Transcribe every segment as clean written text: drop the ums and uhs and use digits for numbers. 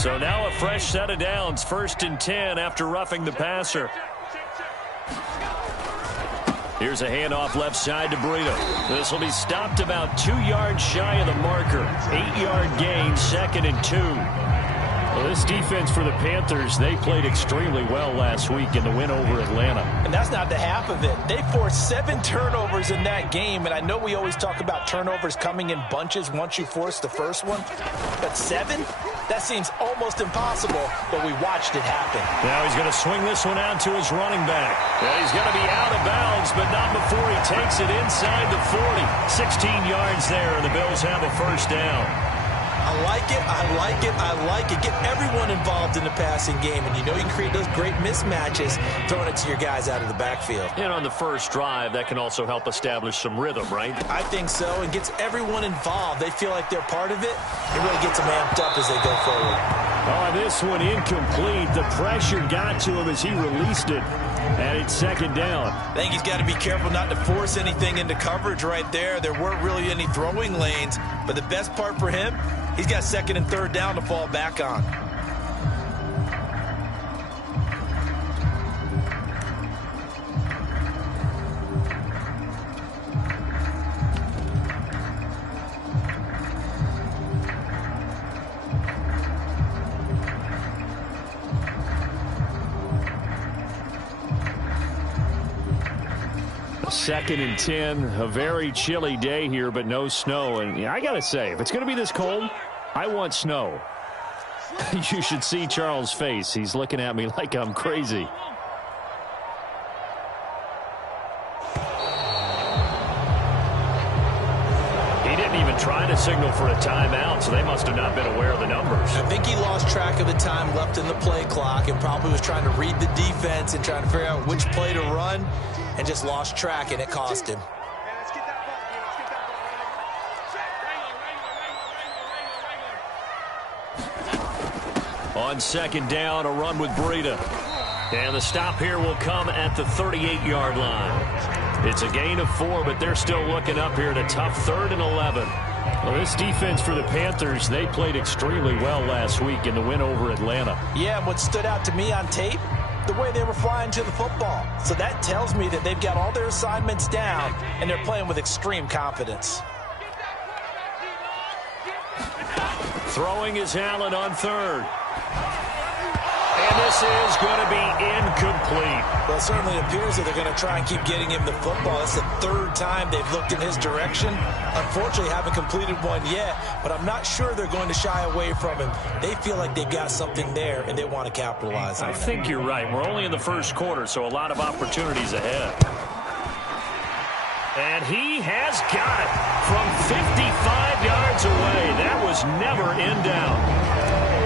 So now a fresh set of downs, 1st and 10 after roughing the passer. Here's a handoff left side to Burrito. This will be stopped about 2 yards shy of the marker. 8-yard gain, 2nd and 2. Well, this defense for the Panthers, they played extremely well last week in the win over Atlanta. And that's not the half of it. They forced 7 turnovers in that game, and I know we always talk about turnovers coming in bunches once you force the first one, but 7? That seems almost impossible, but we watched it happen. Now he's going to swing this one out to his running back. And he's going to be out of bounds, but not before he takes it inside the 40. 16 yards there, and the Bills have a first down. I like it, I like it, I like it. Get everyone involved in the passing game, and you know you can create those great mismatches throwing it to your guys out of the backfield. And on the first drive, that can also help establish some rhythm, right? I think so, and gets everyone involved. They feel like they're part of it. It really gets them amped up as they go forward. Oh, this one incomplete. The pressure got to him as he released it. And it's 2nd down. I think he's got to be careful not to force anything into coverage right there. There weren't really any throwing lanes, but the best part for him, he's got 2nd and 3rd down to fall back on. Second and 10, a very chilly day here, but no snow. And I got to say, if it's going to be this cold, I want snow. You should see Charles' face. He's looking at me like I'm crazy. He didn't even try to signal for a timeout, so they must have not been aware of the numbers. I think he lost track of the time left in the play clock and probably was trying to read the defense and trying to figure out which play to run and just lost track, and it cost him. On 2nd down, a run with Breida. And the stop here will come at the 38-yard line. It's a gain of 4, but they're still looking up here at a tough 3rd and 11. Well, this defense for the Panthers, they played extremely well last week in the win over Atlanta. Yeah, and what stood out to me on tape, the way they were flying to the football. So that tells me that they've got all their assignments down, and they're playing with extreme confidence. Throwing is Allen on 3rd. And this is going to be incomplete. Well, it certainly appears that they're going to try and keep getting him the football. It's the 3rd time they've looked in his direction. Unfortunately, haven't completed one yet, but I'm not sure they're going to shy away from him. They feel like they've got something there, and they want to capitalize on it. I think you're right. We're only in the 1st quarter, so a lot of opportunities ahead. And he has got it from 55 yards away. That was never in doubt.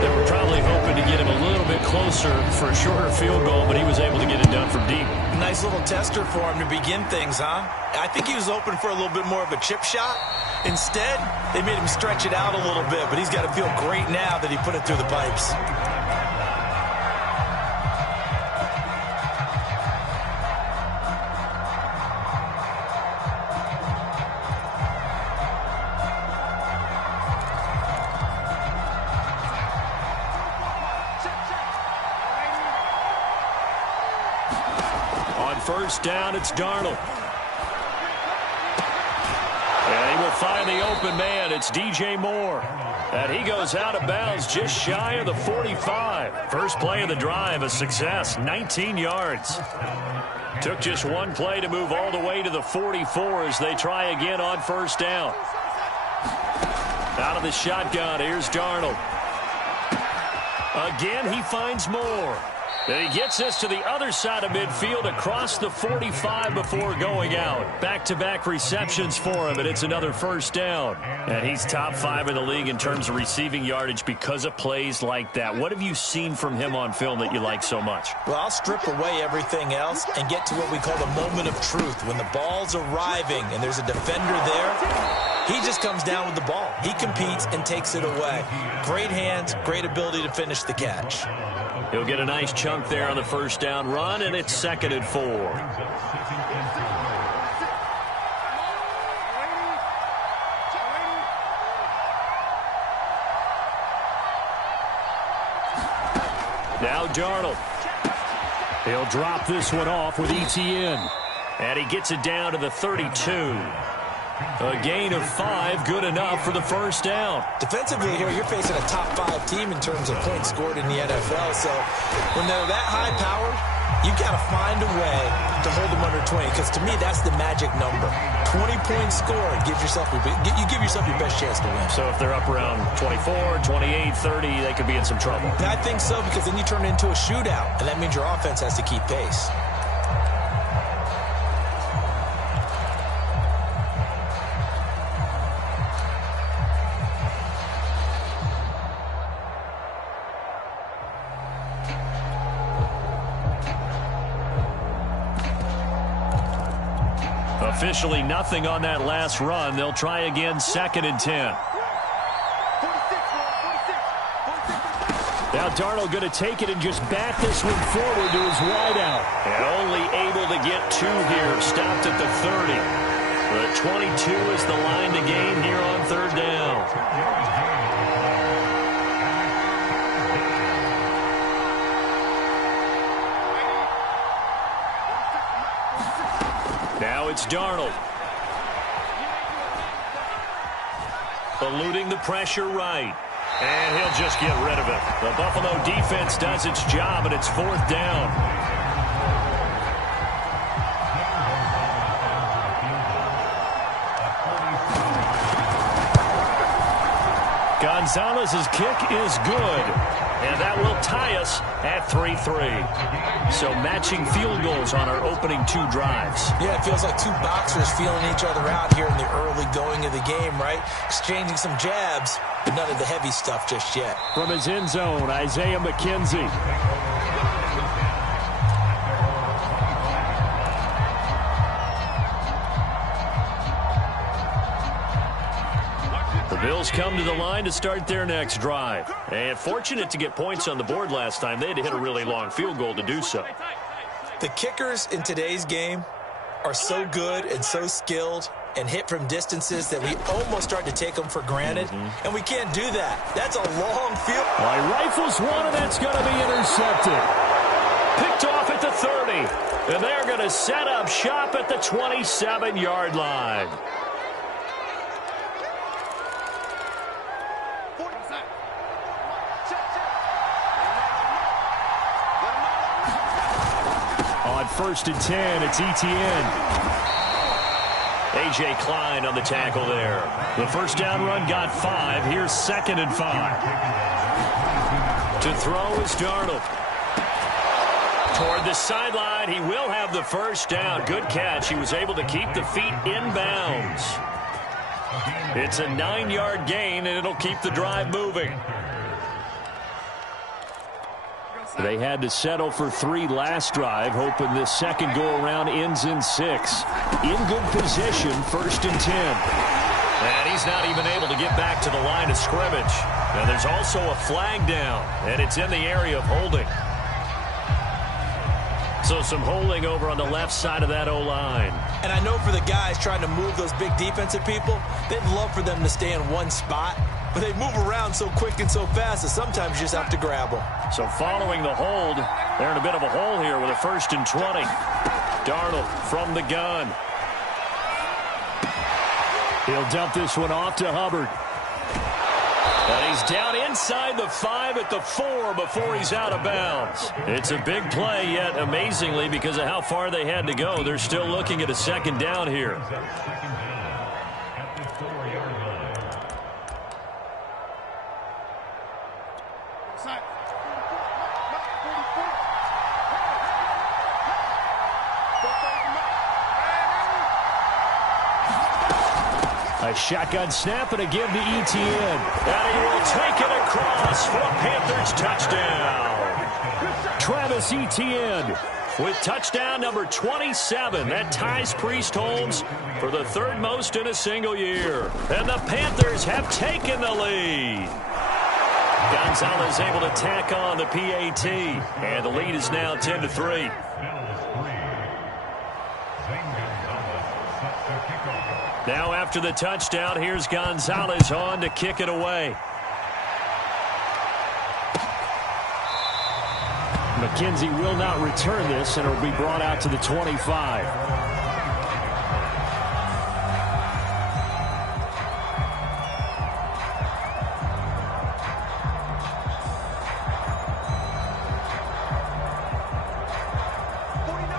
They were probably hoping to get him a little bit closer for a shorter field goal, but he was able to get it done from deep. Nice little tester for him to begin things, huh? I think he was open for a little bit more of a chip shot. Instead, they made him stretch it out a little bit, but he's got to feel great now that he put it through the pipes. On 1st down, it's Darnold. And he will find the open man. It's DJ Moore. And he goes out of bounds just shy of the 45. First play of the drive, a success, 19 yards. Took just one play to move all the way to the 44 as they try again on 1st down. Out of the shotgun, here's Darnold. Again, he finds Moore. And he gets this to the other side of midfield across the 45 before going out. Back-to-back receptions for him, and it's another 1st down. And he's top 5 in the league in terms of receiving yardage because of plays like that. What have you seen from him on film that you like so much? Well, I'll strip away everything else and get to what we call the moment of truth. When the ball's arriving and there's a defender there, he just comes down with the ball. He competes and takes it away. Great hands, great ability to finish the catch. He'll get a nice chunk there on the 1st down run, and it's 2nd and 4. Now Darnold. He'll drop this one off with ETN. And he gets it down to the 32. A gain of 5, good enough for the first down. Defensively here, you're facing a top-5 team in terms of points scored in the NFL. So when they're that high-powered, you've got to find a way to hold them under 20. Because to me, that's the magic number. 20 points scored gives yourself you give yourself your best chance to win. So if they're up around 24, 28, 30, they could be in some trouble. And I think so, because then you turn it into a shootout, and that means your offense has to keep pace. Officially nothing on that last run. They'll try again, 2nd and 10. Now Darnold going to take it and just bat this one forward to his wideout. And only able to get 2 here. Stopped at the 30. The 22 is the line to gain here on 3rd down. Now it's Darnold. Eluding the pressure right. And he'll just get rid of it. The Buffalo defense does its job, and it's 4th down. Gonzalez's kick is good. And that will tie us at 3-3. So matching field goals on our opening 2 drives. Yeah, it feels like 2 boxers feeling each other out here in the early going of the game, right? Exchanging some jabs, but none of the heavy stuff just yet. From his end zone, Isaiah McKenzie. The Bills come to the line to start their next drive. And fortunate to get points on the board last time. They had to hit a really long field goal to do so. The kickers in today's game are so good and so skilled and hit from distances that we almost start to take them for granted. And we can't do that. That's a long field. Well, he rifles one, and that's going to be intercepted. Picked off at the 30. And they're going to set up shop at the 27-yard line. On 1st and 10, it's ETN. A.J. Klein on the tackle there. The first down run got 5. Here's 2nd and 5. To throw is Darnold. Toward the sideline, he will have the first down. Good catch. He was able to keep the feet in bounds. It's a 9-yard gain, and it'll keep the drive moving. They had to settle for 3 last drive, hoping this second go-around ends in 6. In good position, 1st and 10. And he's not even able to get back to the line of scrimmage. Now there's also a flag down, and it's in the area of holding. So some holding over on the left side of that O-line. And I know for the guys trying to move those big defensive people, they'd love for them to stay in one spot. But they move around so quick and so fast that sometimes you just have to grab them. So following the hold, they're in a bit of a hole here with a 1st and 20. Darnold from the gun. He'll dump this one off to Hubbard. And he's down inside the 5 at the 4 before he's out of bounds. It's a big play, yet amazingly, because of how far they had to go, they're still looking at a 2nd down here. A shotgun snap and a give to ETN. And he will take it across for a Panthers touchdown. Travis Etienne with touchdown number 27. That ties Priest Holmes for the 3rd most in a single year. And the Panthers have taken the lead. Gonzalez able to tack on the PAT. And the lead is now 10-3. Now after the touchdown, here's Gonzalez on to kick it away. McKenzie will not return this, and it will be brought out to the 25.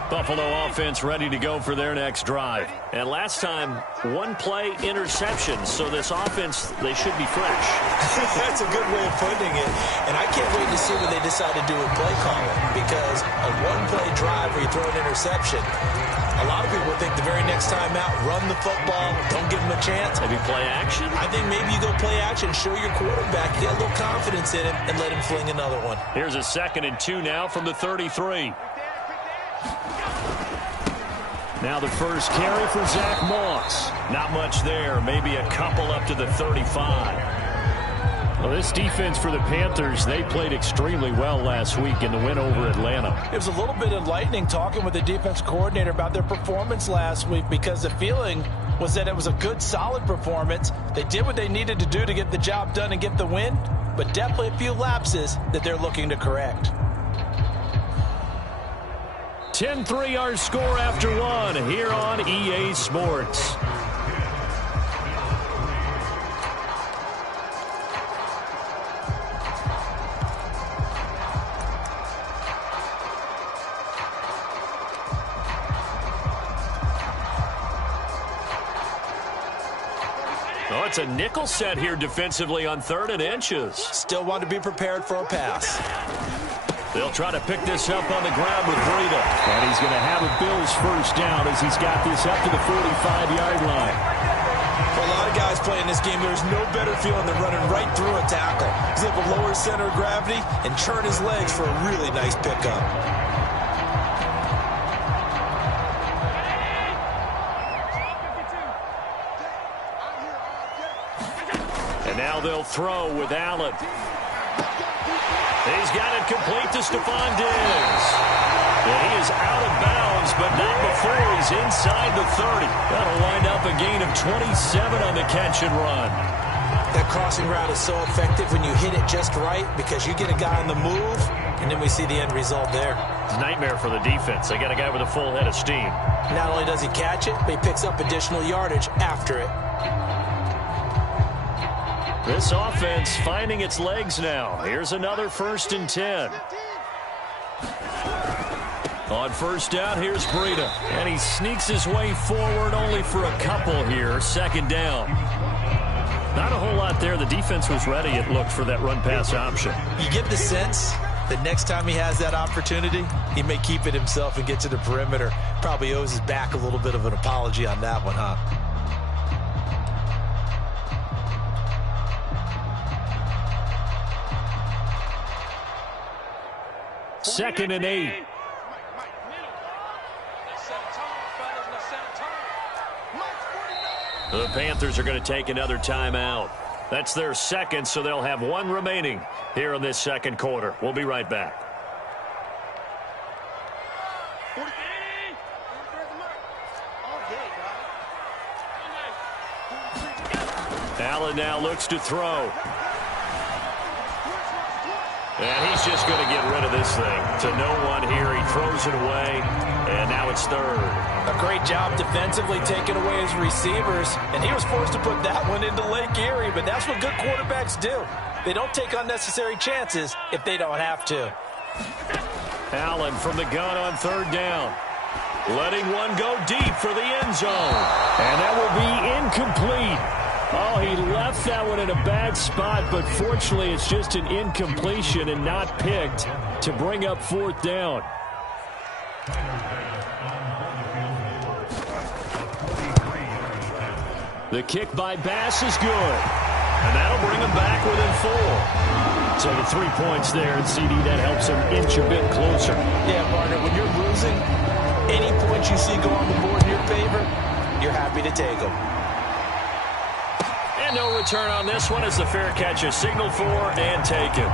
Buffalo offense ready to go for their next drive. And last time, one-play interception. So this offense, they should be fresh. That's a good way of putting it. And I can't wait to see what they decide to do with play calling. Because a one-play drive where you throw an interception, a lot of people think the very next time out, run the football, don't give them a chance. Maybe play action? I think maybe you go play action, show your quarterback, get a little confidence in him, and let him fling another one. Here's a 2nd and 2 now from the 33. Now the first carry for Zach Moss. Not much there. Maybe a couple up to the 35. Well, this defense for the Panthers, they played extremely well last week in the win over Atlanta. It was a little bit enlightening talking with the defense coordinator about their performance last week because the feeling was that it was a good, solid performance. They did what they needed to do to get the job done and get the win, but definitely a few lapses that they're looking to correct. 10-3 our score after one here on EA Sports. Oh, it's a nickel set here defensively on 3rd and inches. Still want to be prepared for a pass. They'll try to pick this up on the ground with Breida. And he's going to have a Bills first down as he's got this up to the 45-yard line. For a lot of guys playing this game, there's no better feeling than running right through a tackle. He's able to lower his center of gravity and turn his legs for a really nice pickup. And now they'll throw with Allen. He's got it complete to Stephon Diggs. And he is out of bounds, but not before he's inside the 30. That'll wind up a gain of 27 on the catch and run. That crossing route is so effective when you hit it just right because you get a guy on the move, and then we see the end result there. It's a nightmare for the defense. They got a guy with a full head of steam. Not only does he catch it, but he picks up additional yardage after it. This offense finding its legs now. Here's another 1st and 10. On first down, here's Breida. And he sneaks his way forward only for a couple here. 2nd down. Not a whole lot there. The defense was ready, it looked, for that run-pass option. You get the sense that next time he has that opportunity, he may keep it himself and get to the perimeter. Probably owes his back a little bit of an apology on that one, huh? 2nd and 8. The Panthers are going to take another timeout. That's their 2nd, so they'll have 1 remaining here in this 2nd quarter. We'll be right back. Allen now looks to throw. And he's just going to get rid of this thing to no one here. He throws it away, and now it's 3rd. A great job defensively taking away his receivers, and he was forced to put that one into Lake Erie, but that's what good quarterbacks do. They don't take unnecessary chances if they don't have to. Allen from the gun on 3rd down. Letting one go deep for the end zone. And that will be incomplete. Oh, he left that one in a bad spot, but fortunately it's just an incompletion and not picked to bring up 4th down. The kick by Bass is good. And that'll bring him back within 4. So the 3 points there, and CD, that helps him inch a bit closer. Yeah, partner, when you're losing, any points you see go on the board in your favor, you're happy to take them. And no return on this one as the fair catch is signaled for and taken.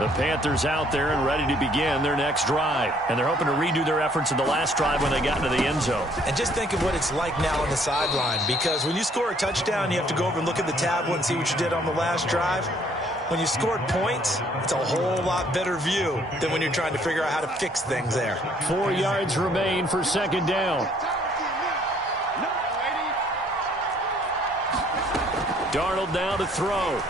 The Panthers out there and ready to begin their next drive. And they're hoping to redo their efforts in the last drive when they got into the end zone. And just think of what it's like now on the sideline, because when you score a touchdown, you have to go over and look at the tablet and see what you did on the last drive. When you scored points, it's a whole lot better view than when you're trying to figure out how to fix things there. 4 yards remain for second down. Darnold now to throw.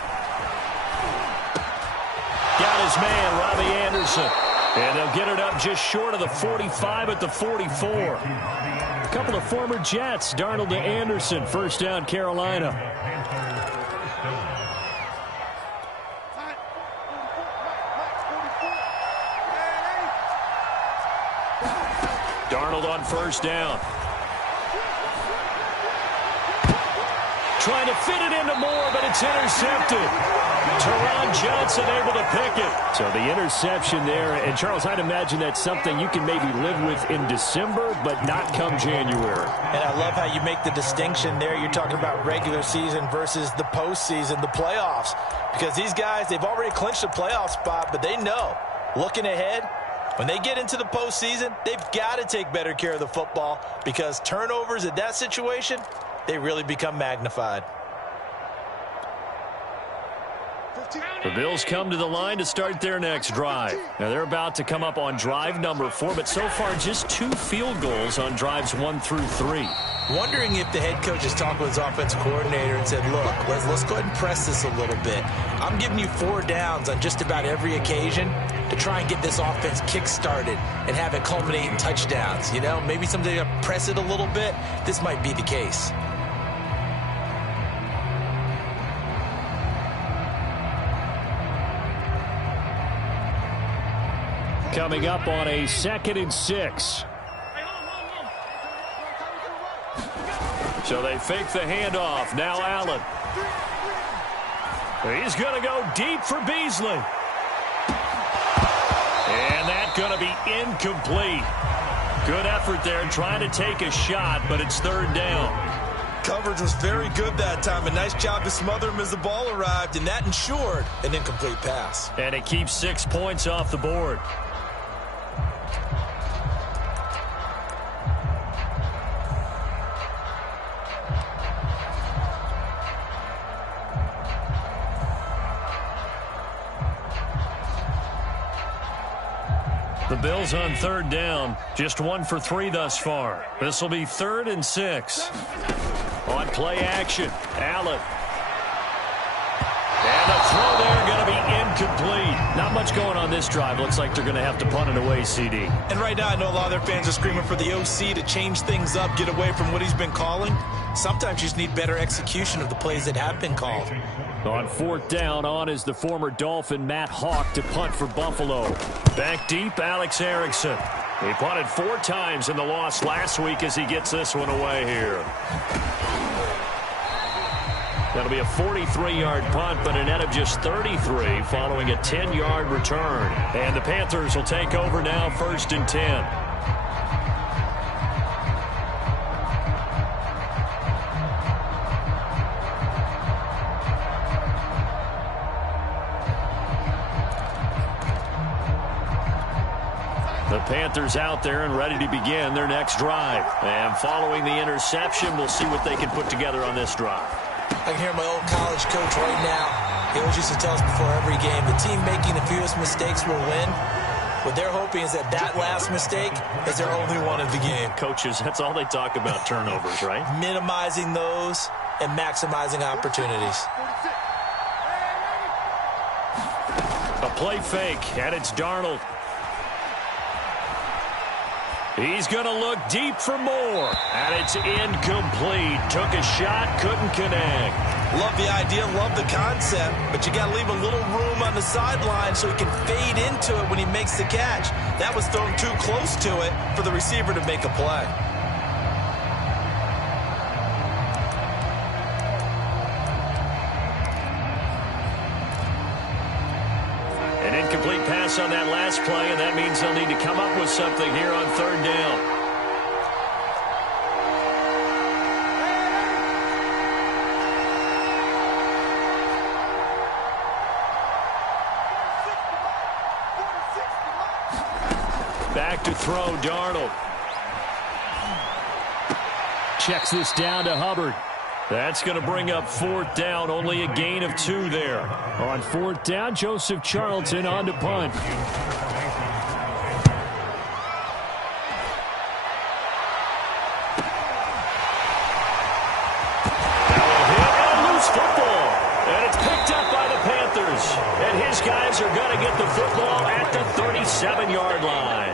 Got his man, Robbie Anderson. And they'll get it up just short of the 45 at the 44. A couple of former Jets, Darnold to Anderson. First down, Carolina. Darnold on first down. Trying to fit it into Moore, but it's intercepted. Teron Johnson able to pick it. So the interception there. And, Charles, I'd imagine that's something you can maybe live with in December, but not come January. And I love how you make the distinction there. You're talking about regular season versus the postseason, the playoffs. Because these guys, they've already clinched a playoff spot, but they know, looking ahead, when they get into the postseason, they've got to take better care of the football, because turnovers in that situation, they really become magnified. The Bills come to the line to start their next drive. Now they're about to come up on drive number 4, but so far just 2 field goals on drives 1 through 3. Wondering if the head coach has talked with his offense coordinator and said, look, let's go ahead and press this a little bit. I'm giving you 4 downs on just about every occasion to try and get this offense kick-started and have it culminate in touchdowns. You know, maybe someday to press it a little bit. This might be the case. Coming up on a 2nd and 6. So they fake the handoff. Now Allen. He's going to go deep for Beasley. And that's going to be incomplete. Good effort there trying to take a shot, but it's 3rd down. Coverage was very good that time. A nice job to smother him as the ball arrived, and that ensured an incomplete pass. And it keeps 6 points off the board. The Bills on 3rd down, just 1 for 3 thus far. This will be 3rd and 6. On play action, Allen. And the throw there going to be incomplete. Not much going on this drive. Looks like they're going to have to punt it away, CD. And right now I know a lot of their fans are screaming for the OC to change things up, get away from what he's been calling. Sometimes you just need better execution of the plays that have been called. On 4th down, on is the former Dolphin Matt Hawk to punt for Buffalo. Back deep, Alex Erickson. He punted 4 times in the loss last week as he gets this one away here. That'll be a 43-yard punt, but a net of just 33 following a 10-yard return. And the Panthers will take over now, 1st and 10. The Panthers out there and ready to begin their next drive. And following the interception, we'll see what they can put together on this drive. I can hear my old college coach right now. He always used to tell us before every game, the team making the fewest mistakes will win. What they're hoping is that last mistake is their only one of the game. Coaches, that's all they talk about, turnovers, right? Minimizing those and maximizing opportunities. A play fake, and it's Darnold. He's going to look deep for Moore, and it's incomplete. Took a shot, couldn't connect. Love the idea, love the concept, but you got to leave a little room on the sideline so he can fade into it when he makes the catch. That was thrown too close to it for the receiver to make a play. An incomplete pass on that last play, and that means they'll need to come up with something here on 3rd down. Back to throw, Darnold. Checks this down to Hubbard. That's going to bring up 4th down, only a gain of 2 there. On 4th down, Joseph Charlton on to punt. And his guys are going to get the football at the 37-yard line.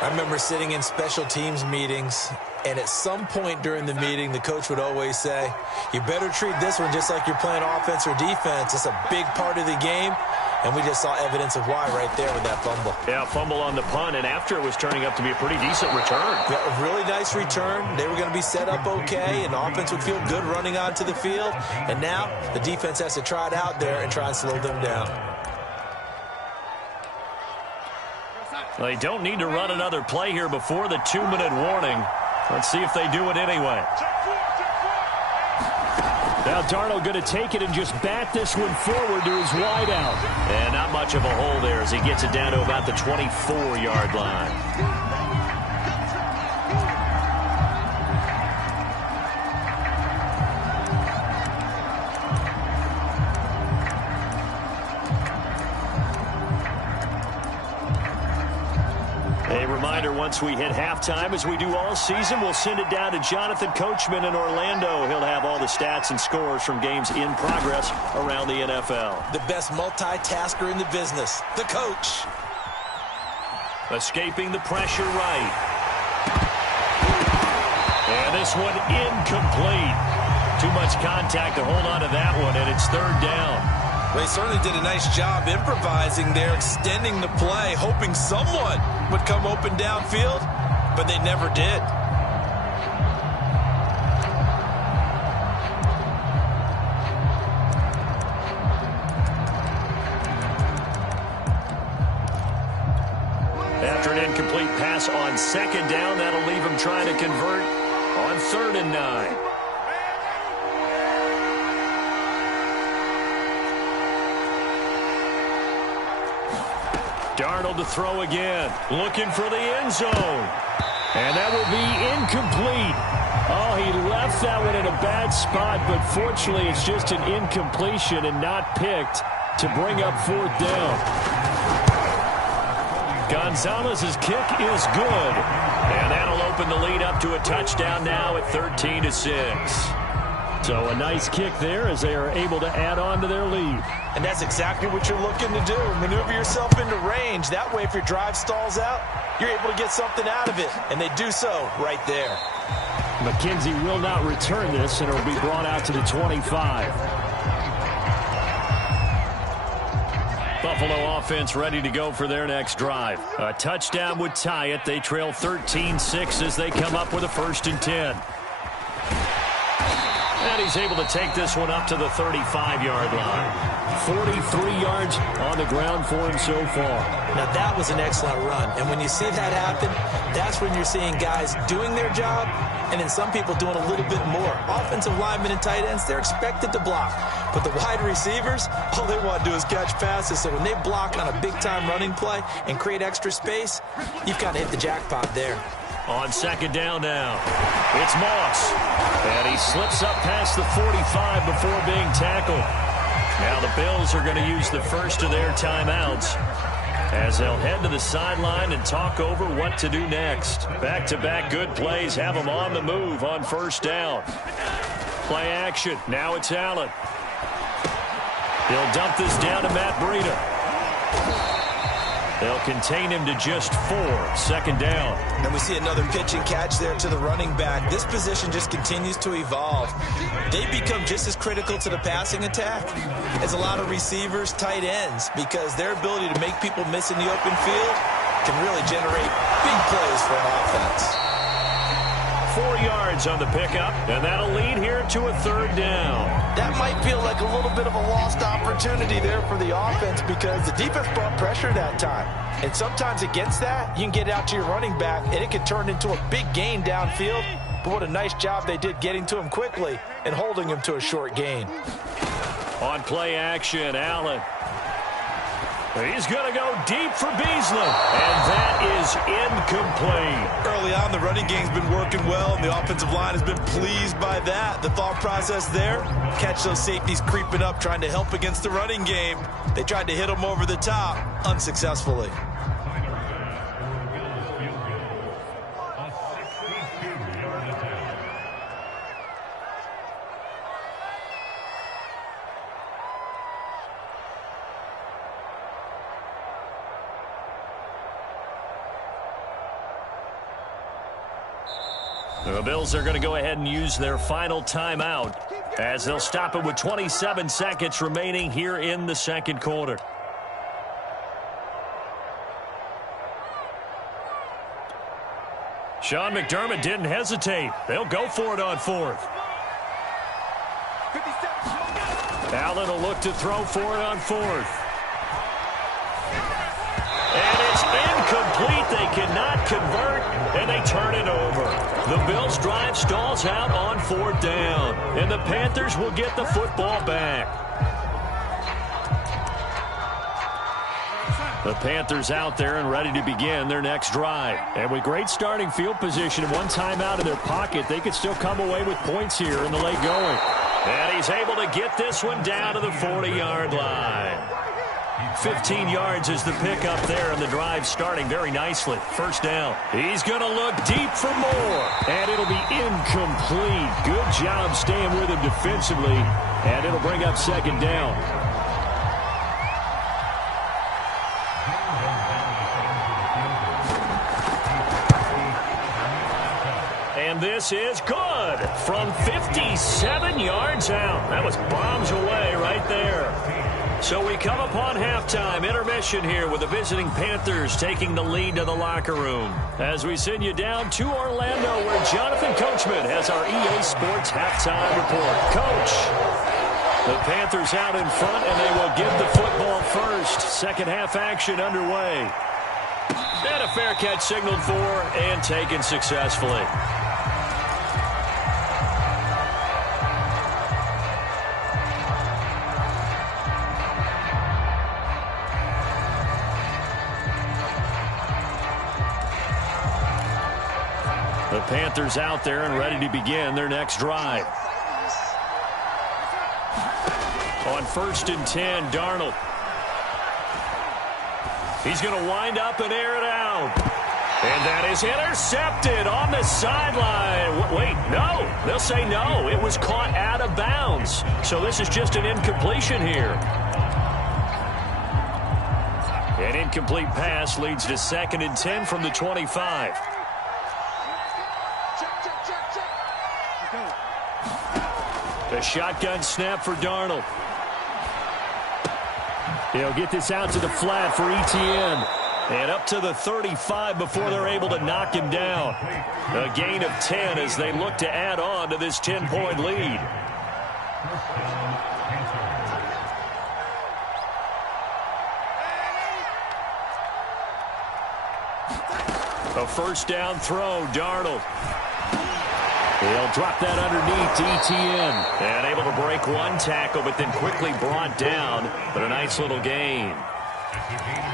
I remember sitting in special teams meetings, and at some point during the meeting, the coach would always say, you better treat this one just like you're playing offense or defense. It's a big part of the game. And we just saw evidence of why right there with that fumble. Yeah, fumble on the punt, and after it was turning up to be a pretty decent return. Yeah, a really nice return. They were going to be set up okay, and the offense would feel good running onto the field. And now the defense has to try it out there and try and slow them down. They don't need to run another play here before the 2-minute warning. Let's see if they do it anyway. Now Darnold going to take it and just bat this one forward to his wideout. And not much of a hole there as he gets it down to about the 24-yard line. Once we hit halftime, as we do all season, we'll send it down to Jonathan Coachman in Orlando. He'll have all the stats and scores from games in progress around the NFL. The best multitasker in the business, the coach. Escaping the pressure right. And this one incomplete. Too much contact to hold on to that one, and it's 3rd down. Well, he certainly did a nice job improvising there, extending the play, hoping someone would come open downfield, but they never did. After an incomplete pass on 2nd down, that'll leave him trying to convert on 3rd and 9. Darnold to throw again, looking for the end zone. And that will be incomplete. Oh, he left that one in a bad spot, but fortunately it's just an incompletion and not picked to bring up 4th down. Gonzalez's kick is good. And that'll open the lead up to a touchdown now at 13-6. So a nice kick there as they are able to add on to their lead. And that's exactly what you're looking to do. Maneuver yourself into range. That way, if your drive stalls out, you're able to get something out of it. And they do so right there. McKenzie will not return this, and it'll be brought out to the 25. Buffalo offense ready to go for their next drive. A touchdown would tie it. They trail 13-6 as they come up with a 1st and 10. And he's able to take this one up to the 35-yard line. 43 yards on the ground for him so far. Now, that was an excellent run. And when you see that happen, that's when you're seeing guys doing their job and then some people doing a little bit more. Offensive linemen and tight ends, they're expected to block. But the wide receivers, all they want to do is catch passes. So when they block on a big-time running play and create extra space, you've got to hit the jackpot there. On 2nd down now, it's Moss. And he slips up past the 45 before being tackled. Now the Bills are going to use the first of their timeouts as they'll head to the sideline and talk over what to do next. Back-to-back good plays have them on the move on 1st down. Play action. Now it's Allen. He'll dump this down to Matt Breida. They'll contain him to just 4. 2nd down. And we see another pitch and catch there to the running back. This position just continues to evolve. They become just as critical to the passing attack as a lot of receivers, tight ends, because their ability to make people miss in the open field can really generate big plays for an offense. 4 yards on the pickup, and that'll lead here to a 3rd down. That might feel like a little bit of a lost opportunity there for the offense because the defense brought pressure that time. And sometimes against that, you can get out to your running back, and it can turn into a big gain downfield. But what a nice job they did getting to him quickly and holding him to a short gain. On play action, Allen. He's going to go deep for Beasley, and that is incomplete. Early on, the running game's been working well, and the offensive line has been pleased by that. The thought process there, catch those safeties creeping up, trying to help against the running game. They tried to hit him over the top, unsuccessfully. The Bills are going to go ahead and use their final timeout as they'll stop it with 27 seconds remaining here in the second quarter. Sean McDermott didn't hesitate. They'll go for it on fourth. Allen will look to throw for it on fourth. And it's incomplete. They cannot convert, and they turn it over. The Bills' drive stalls out on fourth down, and the Panthers will get the football back. The Panthers out there and ready to begin their next drive. And with great starting field position and one timeout in their pocket, they could still come away with points here in the late going. And he's able to get this one down to the 40-yard line. 15 yards is the pickup there, and the drive starting very nicely. First down. He's going to look deep for more, and it'll be incomplete. Good job staying with him defensively, and it'll bring up second down. And this is good from 57 yards out. That was bombs away right there. So we come upon halftime intermission here with the visiting Panthers taking the lead to the locker room. As we send you down to Orlando where Jonathan Coachman has our EA Sports halftime report. Coach, the Panthers out in front and they will give the football first. Second half action underway. And a fair catch signaled for and taken successfully. The Panthers out there and ready to begin their next drive. On 1st and 10, Darnold. He's going to wind up and air it out. And that is intercepted on the sideline. Wait, no. They'll say no. It was caught out of bounds. So this is just an incompletion here. An incomplete pass leads to 2nd and 10 from the 25. A shotgun snap for Darnold. He'll get this out to the flat for Etienne. And up to the 35 before they're able to knock him down. A gain of 10 as they look to add on to this 10-point lead. A first down throw, Darnold. He'll drop that underneath to Etienne. And able to break one tackle, but then quickly brought down. But a nice little gain.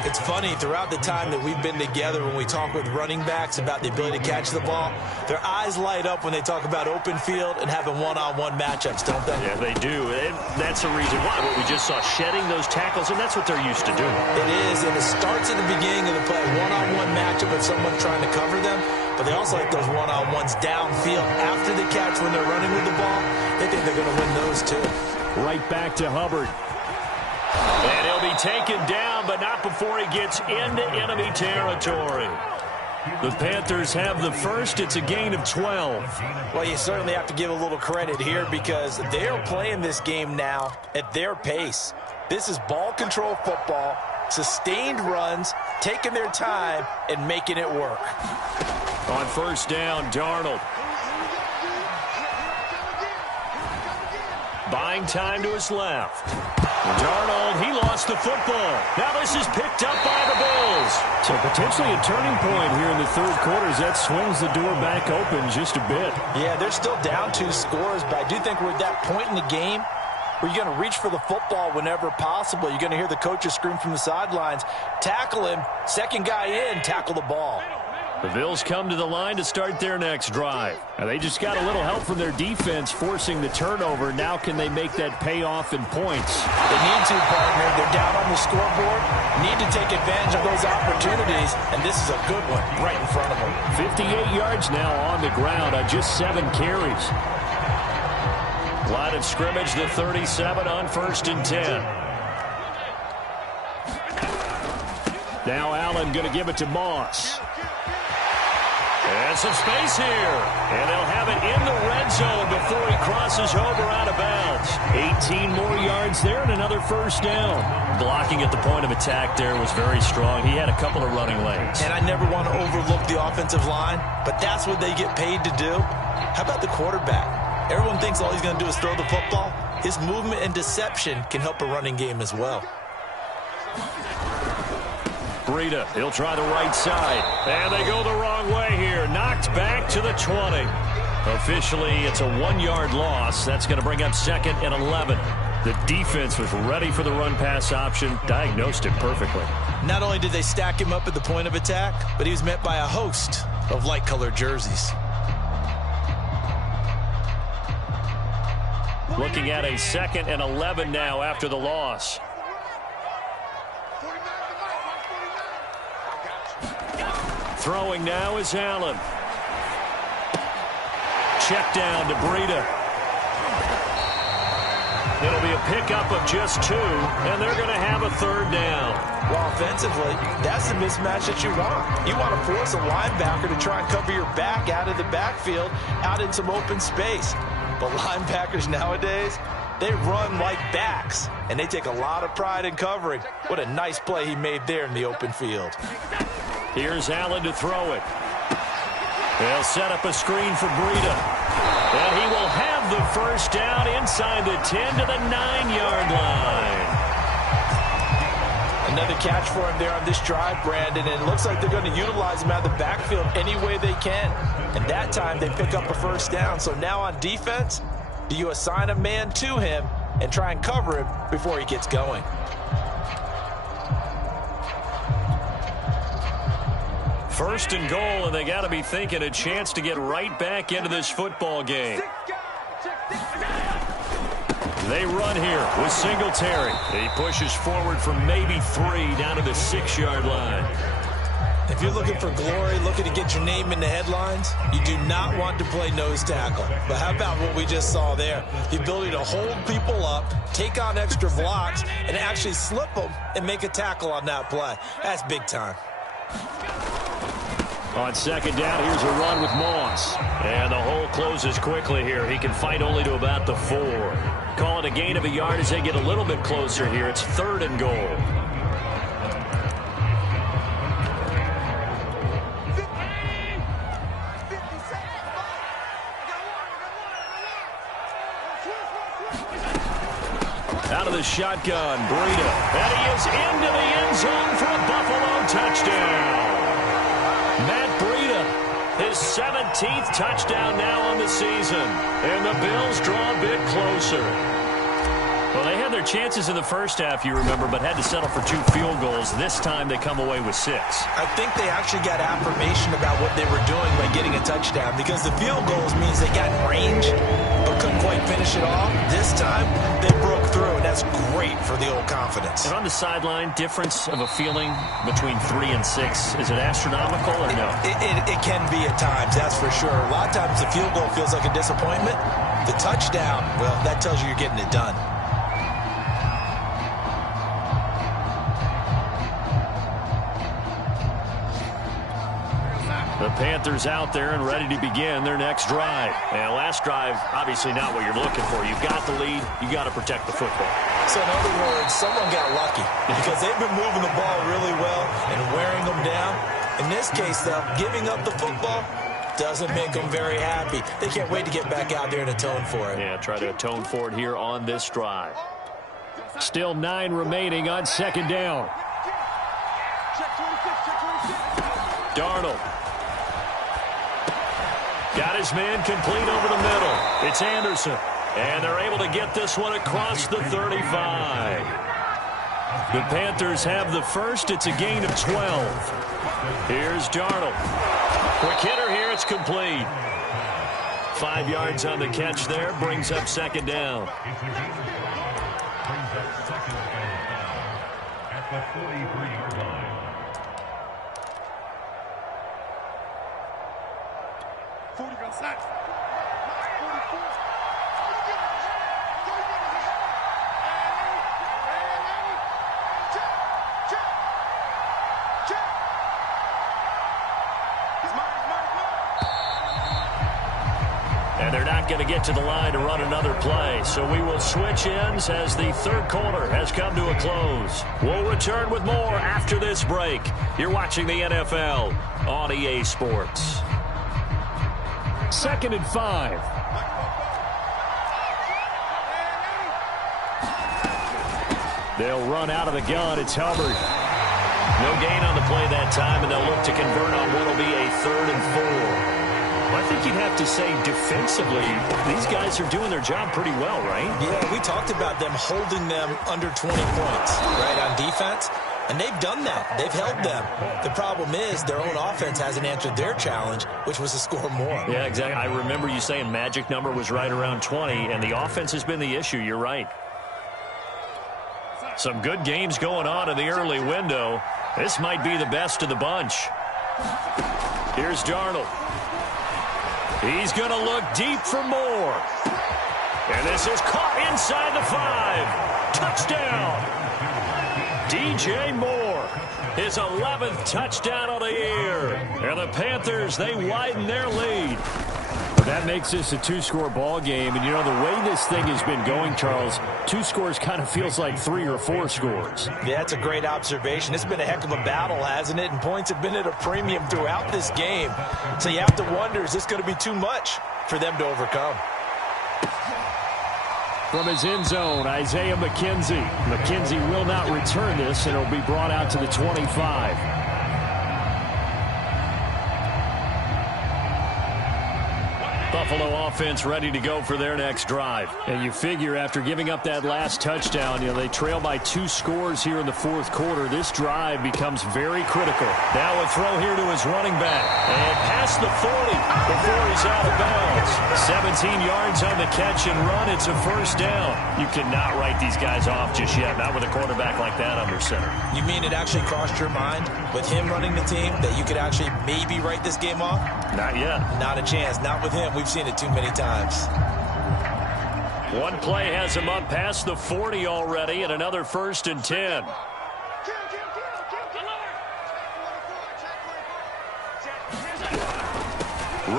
It's funny, throughout the time that we've been together, when we talk with running backs about the ability to catch the ball, their eyes light up when they talk about open field and having one-on-one matchups, don't they? Yeah, they do. And that's the reason why. What we just saw, shedding those tackles, and that's what they're used to doing. It is, and it starts at the beginning of the play, one-on-one matchup if someone's trying to cover them, but they also like those one-on-ones downfield after the catch when they're running with the ball. They think they're going to win those too. Right back to Hubbard. And he'll be taken down, but not before he gets into enemy territory. The Panthers have the first. It's a gain of 12. Well, you certainly have to give a little credit here because they're playing this game now at their pace. This is ball control football, sustained runs, taking their time, and making it work. On first down, Darnold. Buying time to his left. Darnold, he lost the football. Now this is picked up by the Bills. So potentially a turning point here in the third quarter as that swings the door back open just a bit. Yeah, they're still down 2 scores, but I do think we're at that point in the game where you're going to reach for the football whenever possible. You're going to hear the coaches scream from the sidelines, tackle him, second guy in, tackle the ball. The Bills come to the line to start their next drive. Now, they just got a little help from their defense forcing the turnover. Now can they make that pay off in points? They need to, partner. They're down on the scoreboard. Need to take advantage of those opportunities, and this is a good one right in front of them. 58 yards now on the ground on just 7 carries. Line of scrimmage, the 37 on 1st and 10. Now Allen going to give it to Moss. And some space here. And they'll have it in the red zone before he crosses over out of bounds. 18 more yards there and another first down. Blocking at the point of attack there was very strong. He had a couple of running lanes. And I never want to overlook the offensive line, but that's what they get paid to do. How about the quarterback? Everyone thinks all he's going to do is throw the football. His movement and deception can help a running game as well. Breida, he'll try the right side. And they go the wrong way here. Knocked back to the 20. Officially, it's a 1-yard loss. That's going to bring up 2nd and 11. The defense was ready for the run-pass option, diagnosed it perfectly. Not only did they stack him up at the point of attack, but he was met by a host of light-colored jerseys. Looking at a 2nd and 11 now after the loss. Throwing now is Allen. Check down to Breida. It'll be a pickup of just 2, and they're going to have a 3rd down. Well, offensively, that's the mismatch that you want. You want to force a linebacker to try and cover your back out of the backfield, out in some open space. But linebackers nowadays, they run like backs, and they take a lot of pride in covering. What a nice play he made there in the open field. Here's Allen to throw it. They'll set up a screen for Breida. And he will have the first down inside the 10 to the 9-yard line. Another catch for him there on this drive, Brandon, and it looks like they're going to utilize him out of the backfield any way they can. And that time they pick up a first down. So now on defense, do you assign a man to him and try and cover him before he gets going? First and goal, and they got to be thinking a chance to get right back into this football game. They run here with Singletary. He pushes forward from maybe 3 down to the 6-yard line. If you're looking for glory, looking to get your name in the headlines, you do not want to play nose tackle. But how about what we just saw there? The ability to hold people up, take on extra blocks, and actually slip them and make a tackle on that play. That's big time. On 2nd down, here's a run with Moss. And the hole closes quickly here. He can fight only to about the 4. Call it a gain of a yard as they get a little bit closer here. It's 3rd and goal. Out of the shotgun, Breida. And he is into the end zone for a Buffalo touchdown. Matt Breida, his 17th touchdown now on the season. And the Bills draw a bit closer. Well, they had their chances in the first half, you remember, but had to settle for 2 field goals. This time they come away with 6. I think they actually got affirmation about what they were doing by getting a touchdown, because the field goals means they got in range but couldn't quite finish it off. This time they broke through, and that's great for the old confidence. And on the sideline, difference of a feeling between 3 and 6, is it astronomical or no? It can be at times, that's for sure. A lot of times the field goal feels like a disappointment. The touchdown, well, that tells you you're getting it done. The Panthers out there and ready to begin their next drive. And last drive, obviously not what you're looking for. You've got the lead. You got to protect the football. So in other words, someone got lucky because they've been moving the ball really well and wearing them down. In this case, though, giving up the football doesn't make them very happy. They can't wait to get back out there and atone for it. Yeah, try to atone for it here on this drive. Still 9 remaining on 2nd down. Darnold. Got his man complete over the middle. It's Anderson. And they're able to get this one across the 35. The Panthers have the first. It's a gain of 12. Here's Darnold. Quick hitter here. It's complete. 5 yards on the catch there. Brings up second down. At the 43-yard line. And they're not going to get to the line to run another play. So we will switch ends as the third quarter has come to a close. We'll return with more after this break. You're watching the NFL on EA Sports. 2nd and 5. They'll run out of the gun. It's Hubbard. No gain on the play that time, and they'll look to convert on what will be a 3rd and 4. I think you'd have to say defensively, these guys are doing their job pretty well, right? Yeah, we talked about them holding them under 20 points, right, on defense. And they've done that. They've held them. The problem is their own offense hasn't answered their challenge, which was to score more. Yeah, exactly. I remember you saying magic number was right around 20, and the offense has been the issue. You're right. Some good games going on in the early window. This might be the best of the bunch. Here's Darnold. He's going to look deep for more. And this is caught inside the 5. Touchdown. DJ Moore, his 11th touchdown of the year. And the Panthers, they widen their lead. That makes this a 2-score ball game. And, you know, the way this thing has been going, Charles, 2 scores kind of feels like 3 or 4 scores. Yeah, that's a great observation. It's been a heck of a battle, hasn't it? And points have been at a premium throughout this game. So you have to wonder, is this going to be too much for them to overcome? From his end zone, Isaiah McKenzie. McKenzie will not return this, and it'll be brought out to the 25. Buffalo offense ready to go for their next drive. And you figure after giving up that last touchdown, you know, they trail by 2 scores here in the 4th quarter. This drive becomes very critical. Now a throw here to his running back. And past the 40 before he's out of bounds. 17 yards on the catch and run. It's a first down. You cannot write these guys off just yet. Not with a quarterback like that under center. You mean it actually crossed your mind with him running the team that you could actually maybe write this game off? Not yet. Not a chance. Not with him. We've seen it too many times. One play has him up past the 40 already, and another 1st and 10.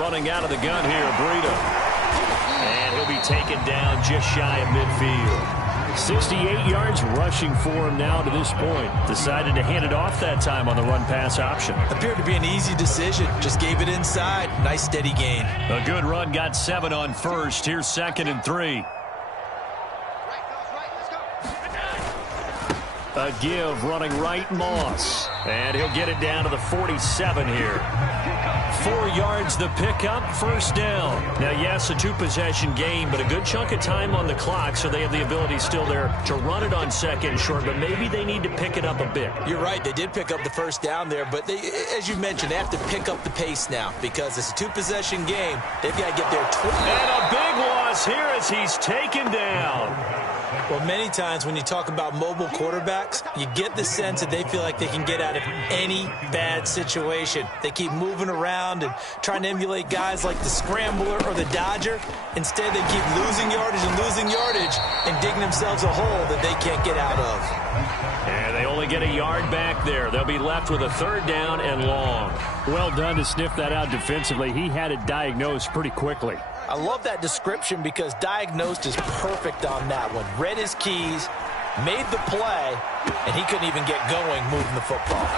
Running out of the gun here, Breida. And he'll be taken down just shy of midfield. 68 yards rushing for him now to this point. Decided to hand it off that time on the run-pass option. Appeared to be an easy decision. Just gave it inside. Nice steady gain. A good run, got 7 on first. Here's 2nd and 3. A give running right, Moss. And he'll get it down to the 47 here. 4 yards the pickup, first down. Now, yes, a 2-possession game, but a good chunk of time on the clock, so they have the ability still there to run it on 2nd and short, but maybe they need to pick it up a bit. You're right. They did pick up the first down there, but they, as you mentioned, they have to pick up the pace now because it's a 2-possession game. They've got to get their 20. And a big loss here as he's taken down. Well, many times when you talk about mobile quarterbacks, you get the sense that they feel like they can get out of any bad situation. They keep moving around and trying to emulate guys like the Scrambler or the Dodger. Instead, they keep losing yardage and digging themselves a hole that they can't get out of. And they only get a yard back there. They'll be left with a 3rd down and long. Well done to sniff that out defensively. He had it diagnosed pretty quickly. I love that description because diagnosed is perfect on that one. Read his keys, made the play, and he couldn't even get going moving the football.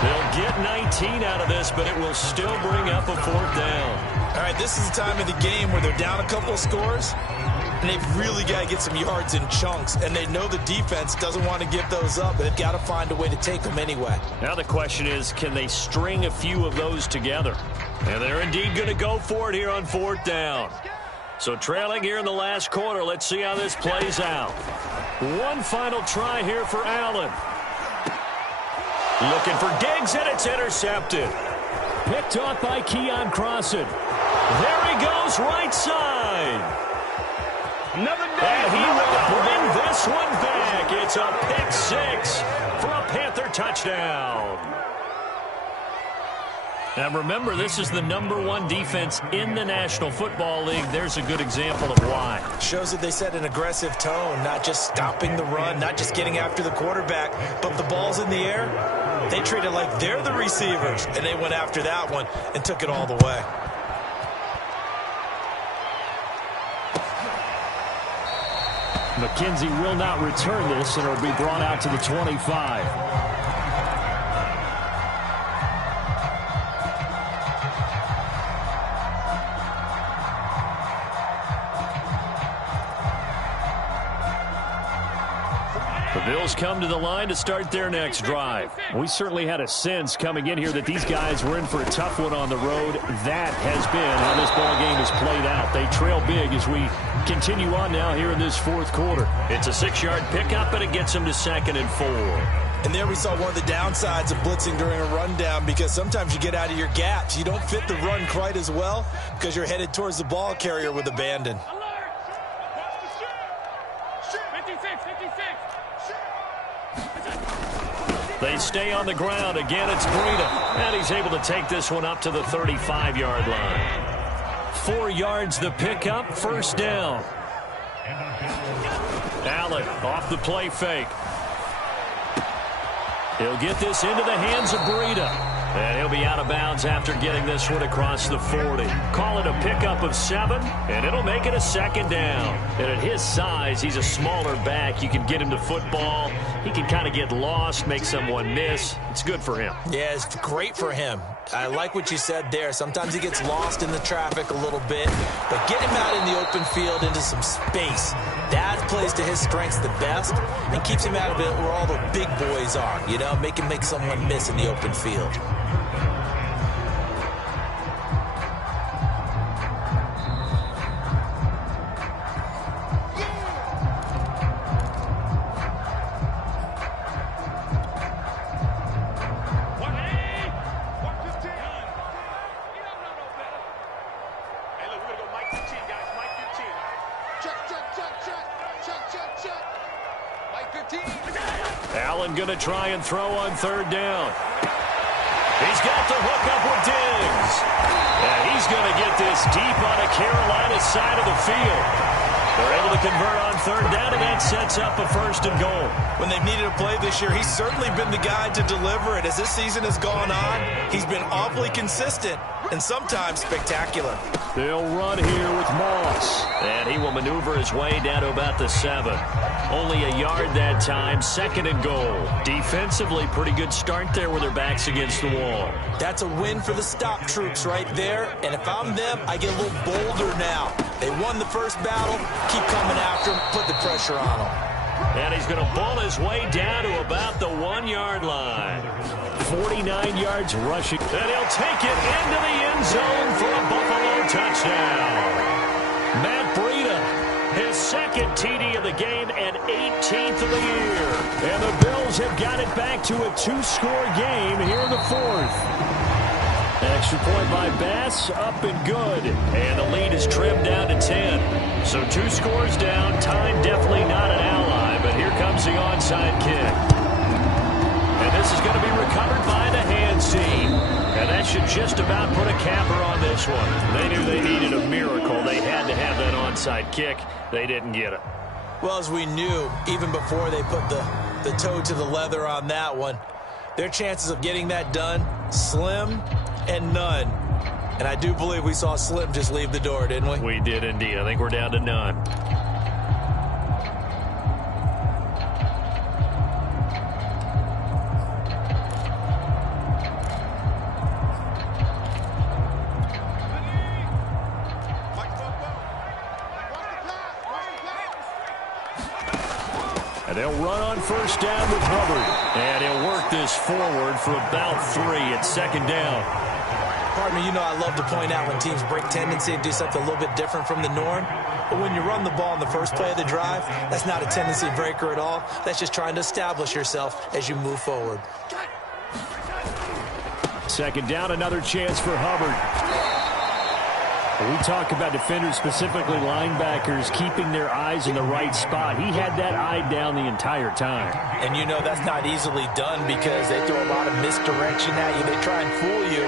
They'll get 19 out of this, but it will still bring up a 4th down. All right, this is the time of the game where they're down a couple of scores, and they've really got to get some yards in chunks, and they know the defense doesn't want to give those up, but they've got to find a way to take them anyway. Now the question is, can they string a few of those together? And they're indeed going to go for it here on 4th down. So trailing here in the last quarter. Let's see how this plays out. One final try here for Allen. Looking for Diggs, and it's intercepted. Picked off by Keon Crossan. There he goes, right side. Another day. And he will bring this one back. It's a pick six for a Panther touchdown. Now remember, this is the #1 defense in the National Football League. There's a good example of why. Shows that they set an aggressive tone, not just stopping the run, not just getting after the quarterback, but if the ball's in the air, they treat it like they're the receivers, and they went after that one and took it all the way. McKenzie will not return this, and it'll be brought out to the 25. The Bills come to the line to start their next drive. We certainly had a sense coming in here that these guys were in for a tough one on the road. That has been how this ball game has played out. They trail big as we continue on now here in this fourth quarter. It's a 6-yard pickup, and it gets them to 2nd and 4. And there we saw one of the downsides of blitzing during a rundown, because sometimes you get out of your gaps. You don't fit the run quite as well because you're headed towards the ball carrier with abandon. They stay on the ground. Again, it's Breida. And he's able to take this one up to the 35-yard line. 4 yards the pickup, first down. Allen off the play fake. He'll get this into the hands of Breida. And he'll be out of bounds after getting this one across the 40. Call it a pickup of 7, and it'll make it a 2nd down. And at his size, he's a smaller back. You can get him to football. He can kind of get lost, make someone miss. It's good for him. Yeah, it's great for him. I like what you said there. Sometimes he gets lost in the traffic a little bit, but get him out in the open field into some space. That plays to his strengths the best and keeps him out of it where all the big boys are. You know, make him make someone miss in the open field. Allen going to try and throw on 3rd down. He's got the hook up with Diggs. And he's going to get this deep on a Carolina side of the field. They're able to convert on 3rd down, and that sets up a 1st and goal. When they've needed a play this year, he's certainly been the guy to deliver it. As this season has gone on, he's been awfully consistent and sometimes spectacular. They'll run here with Moss. And he will maneuver his way down to about the 7. Only a yard that time, 2nd and goal. Defensively, pretty good start there with their backs against the wall. That's a win for the stop troops right there. And if I'm them, I get a little bolder now. They won the first battle. Keep coming after him. Put the pressure on him. And he's going to ball his way down to about the 1-yard line. 49 yards rushing. And he'll take it into the end zone for a Buffalo touchdown. Matt Breida, his 2nd TD of the game and 18th of the year. And the Bills have got it back to a 2-score game here in the 4th. Extra point by Bass, up and good. And the lead is trimmed down to 10. So 2 scores down, time definitely not an ally, but here comes the onside kick. And this is going to be recovered by the hands team. And that should just about put a capper on this one. They knew they needed a miracle. They had to have that onside kick. They didn't get it. Well, as we knew, even before they put the toe to the leather on that one, their chances of getting that done, slim and none. And I do believe we saw Slim just leave the door, didn't we? We did indeed. I think we're down to none. And they'll run on 1st down with Hubbard. And he'll work this forward for about 3 at 2nd down. Partner, you know I love to point out when teams break tendency and do something a little bit different from the norm. But when you run the ball in the first play of the drive, that's not a tendency breaker at all. That's just trying to establish yourself as you move forward. Second down, another chance for Hubbard. We talk about defenders, specifically linebackers, keeping their eyes in the right spot. He had that eye down the entire time. And you know that's not easily done because they throw a lot of misdirection at you. They try and fool you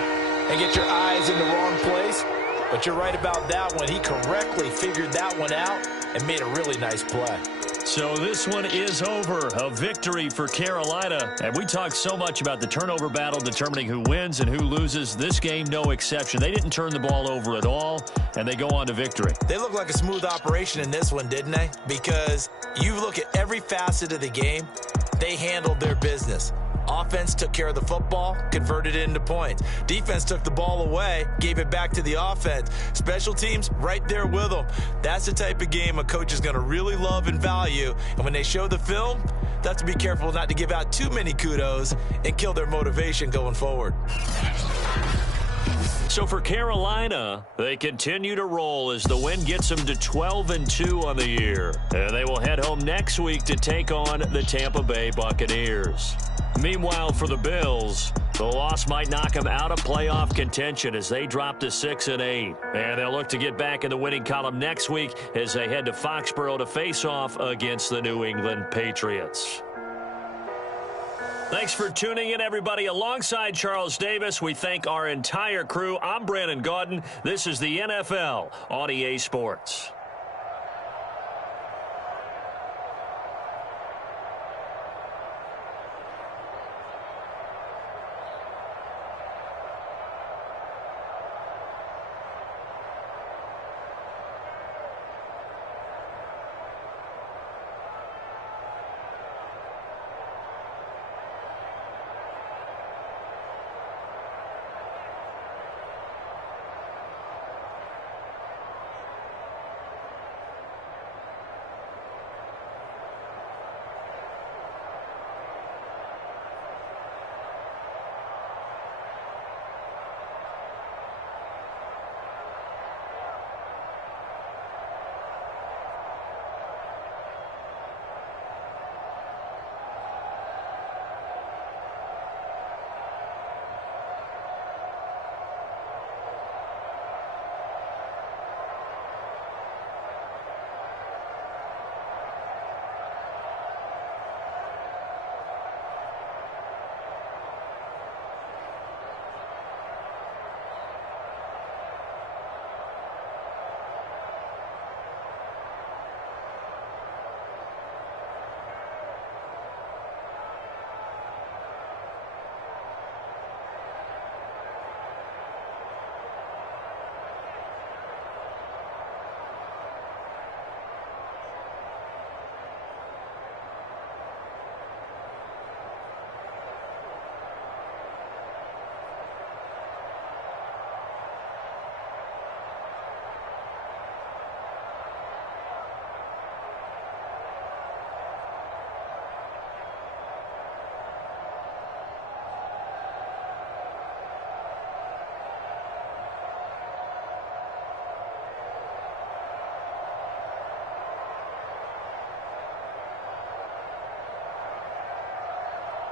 and get your eyes in the wrong place. But you're right about that one. He correctly figured that one out and made a really nice play. So this one is over. A victory for Carolina. And we talked so much about the turnover battle determining who wins and who loses. This game, no exception. They didn't turn the ball over at all, and they go on to victory. They look like a smooth operation in this one, didn't they? Because you look at every facet of the game, they handled their business. Offense took care of the football, converted it into points. Defense took the ball away, gave it back to the offense. Special teams, right there with them. That's the type of game a coach is going to really love and value. And when they show the film, they have to be careful not to give out too many kudos and kill their motivation going forward. So for Carolina, they continue to roll as the win gets them to 12-2 on the year. And they will head home next week to take on the Tampa Bay Buccaneers. Meanwhile, for the Bills, the loss might knock them out of playoff contention as they drop to 6-8. And they'll look to get back in the winning column next week as they head to Foxborough to face off against the New England Patriots. Thanks for tuning in, everybody. Alongside Charles Davis, we thank our entire crew. I'm Brandon Gaudin. This is the NFL on EA Sports.